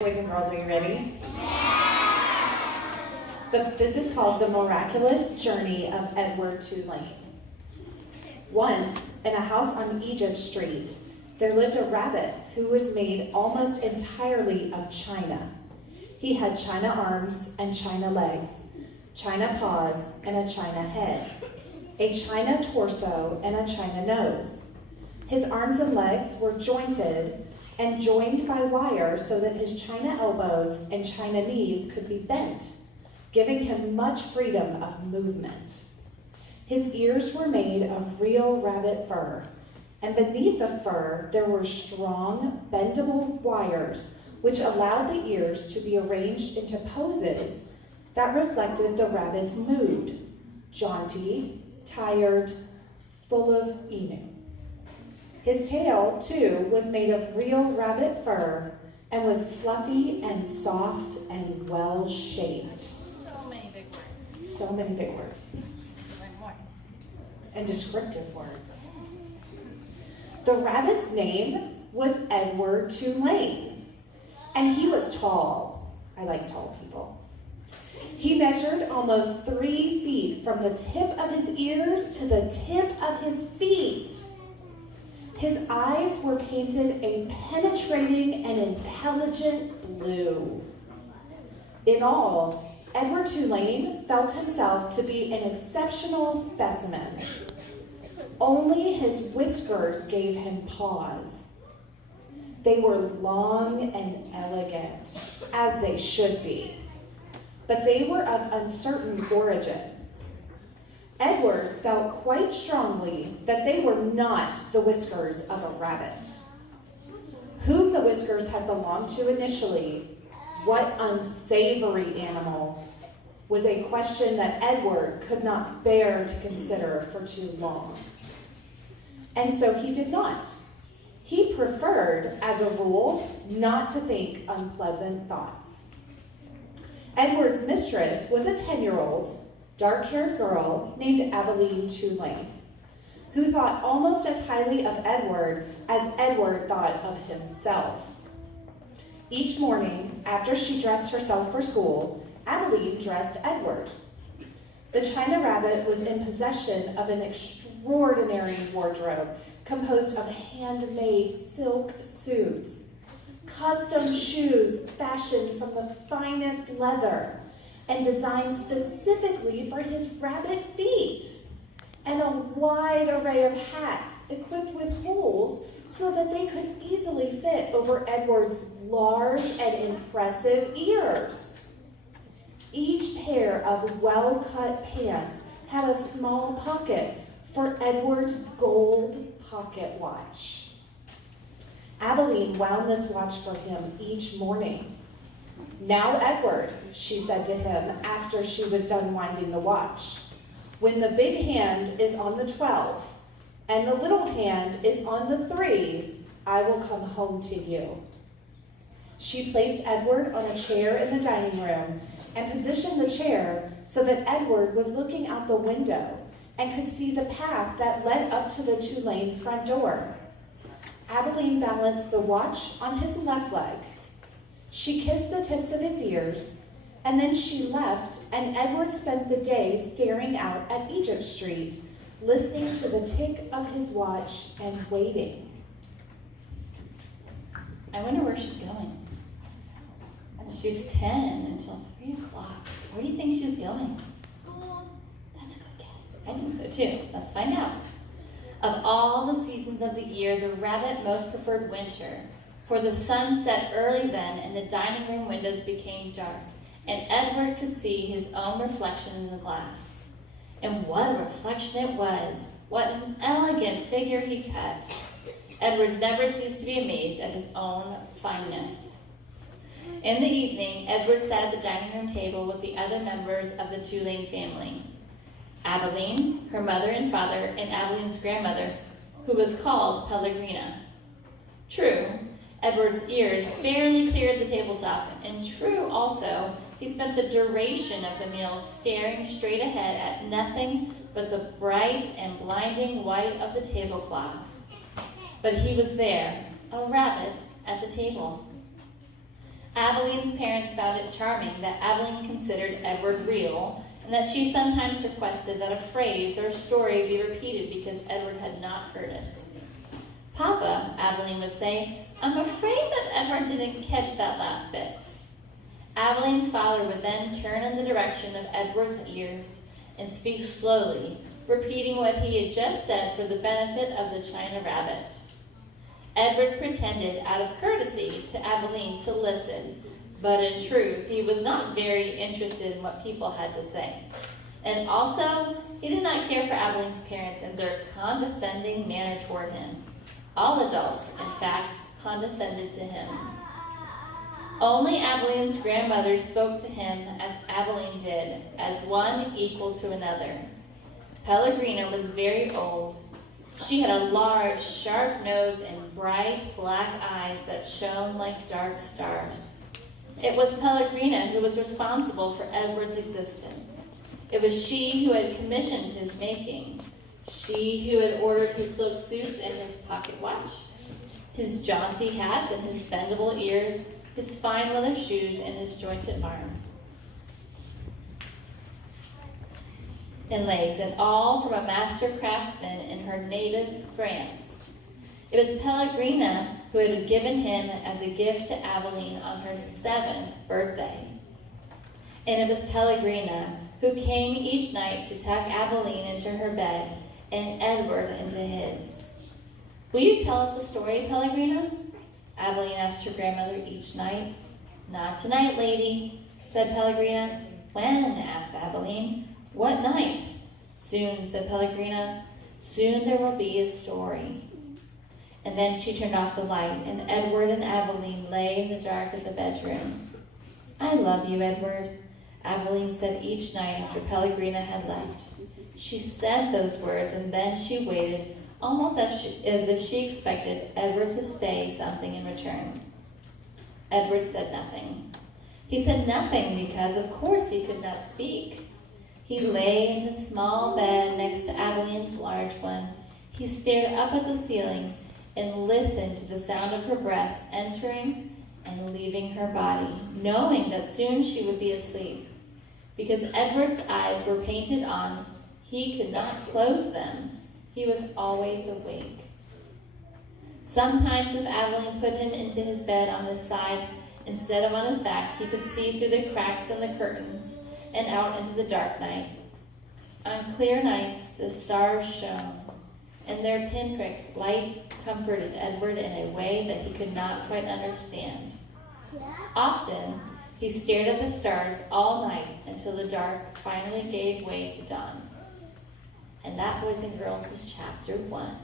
Boys and girls, are you ready? This is called The Miraculous Journey of Edward Tulane. Once, in a house on Egypt Street, there lived a rabbit who was made almost entirely of china. He had china arms and china legs, china paws and a china head, a china torso and a china nose. His arms and legs were jointed and joined by wire so that his china elbows and china knees could be bent, giving him much freedom of movement. His ears were made of real rabbit fur, and beneath the fur there were strong, bendable wires which allowed the ears to be arranged into poses that reflected the rabbit's mood: jaunty, tired, full of emu. His tail, too, was made of real rabbit fur and was fluffy and soft and well-shaped. So many big words. So many big words. Learn more. And descriptive words. The rabbit's name was Edward Tulane, and he was tall. I like tall people. He measured almost 3 feet from the tip of his ears to the tip of his feet. His eyes were painted a penetrating and intelligent blue. In all, Edward Tulane felt himself to be an exceptional specimen. Only his whiskers gave him pause. They were long and elegant, as they should be, but they were of uncertain origin. Edward felt quite strongly that they were not the whiskers of a rabbit. Whom the whiskers had belonged to initially, what unsavory animal, was a question that Edward could not bear to consider for too long. And so he did not. He preferred, as a rule, not to think unpleasant thoughts. Edward's mistress was a 10-year-old, dark-haired girl named Abilene Tulane, who thought almost as highly of Edward as Edward thought of himself. Each morning, after she dressed herself for school, Abilene dressed Edward. The china rabbit was in possession of an extraordinary wardrobe composed of handmade silk suits, custom shoes fashioned from the finest leather, and designed specifically for his rabbit feet, and a wide array of hats equipped with holes so that they could easily fit over Edward's large and impressive ears. Each pair of well-cut pants had a small pocket for Edward's gold pocket watch. Abilene wound this watch for him each morning. "Now, Edward," she said to him after she was done winding the watch, "when the big hand is on the 12 and the little hand is on the 3, I will come home to you." She placed Edward on a chair in the dining room and positioned the chair so that Edward was looking out the window and could see the path that led up to the Tulane front door. Abilene balanced the watch on his left leg. She kissed the tips of his ears, and then she left, and Edward spent the day staring out at Egypt Street, listening to the tick of his watch and waiting. I wonder where she's going. She's 10 until 3 o'clock. Where do you think she's going? School. That's a good guess. I think so too. Let's find out. Of all the seasons of the year, the rabbit most preferred winter, for the sun set early then and the dining room windows became dark, and Edward could see his own reflection in the glass. And what a reflection it was! What an elegant figure he cut! Edward never ceased to be amazed at his own fineness. In the evening, Edward sat at the dining room table with the other members of the Tulane family. Abilene, her mother and father, and Abilene's grandmother, who was called Pellegrina. True, Edward's ears barely cleared the tabletop, and true also, he spent the duration of the meal staring straight ahead at nothing but the bright and blinding white of the tablecloth. But he was there, a rabbit, at the table. Aveline's parents found it charming that Aveline considered Edward real, and that she sometimes requested that a phrase or a story be repeated because Edward had not heard it. "Papa," Aveline would say, "I'm afraid that Edward didn't catch that last bit." Aveline's father would then turn in the direction of Edward's ears and speak slowly, repeating what he had just said for the benefit of the china rabbit. Edward pretended, out of courtesy to Aveline, to listen, but in truth, he was not very interested in what people had to say. And also, he did not care for Aveline's parents and their condescending manner toward him. All adults, in fact, condescended to him. Only Aveline's grandmother spoke to him as Aveline did, as one equal to another. Pellegrina was very old. She had a large, sharp nose and bright black eyes that shone like dark stars. It was Pellegrina who was responsible for Edward's existence. It was she who had commissioned his making. She who had ordered his silk suits and his pocket watch, his jaunty hats and his bendable ears, his fine leather shoes and his jointed arms and legs, and all from a master craftsman in her native France. It was Pellegrina who had given him as a gift to Aveline on her 7th birthday. And it was Pellegrina who came each night to tuck Aveline into her bed and Edward into his. "Will you tell us a story, Pellegrina?" Aveline asked her grandmother each night. "Not tonight, lady," said Pellegrina. "When?" asked Aveline. "What night?" "Soon," said Pellegrina. "Soon there will be a story." And then she turned off the light, and Edward and Aveline lay in the dark of the bedroom. "I love you, Edward," Aveline said each night after Pellegrina had left. She said those words, and then she waited, almost as if she expected Edward to say something in return. Edward said nothing. He said nothing because, of course, he could not speak. He lay in his small bed next to Aveline's large one. He stared up at the ceiling and listened to the sound of her breath entering and leaving her body, knowing that soon she would be asleep. Because Edward's eyes were painted on, he could not close them. He was always awake. Sometimes if Aveline put him into his bed on his side instead of on his back, he could see through the cracks in the curtains and out into the dark night. On clear nights, the stars shone, and their pinprick light comforted Edward in a way that he could not quite understand. Often, he stared at the stars all night until the dark finally gave way to dawn. And that, boys and girls, is chapter 1.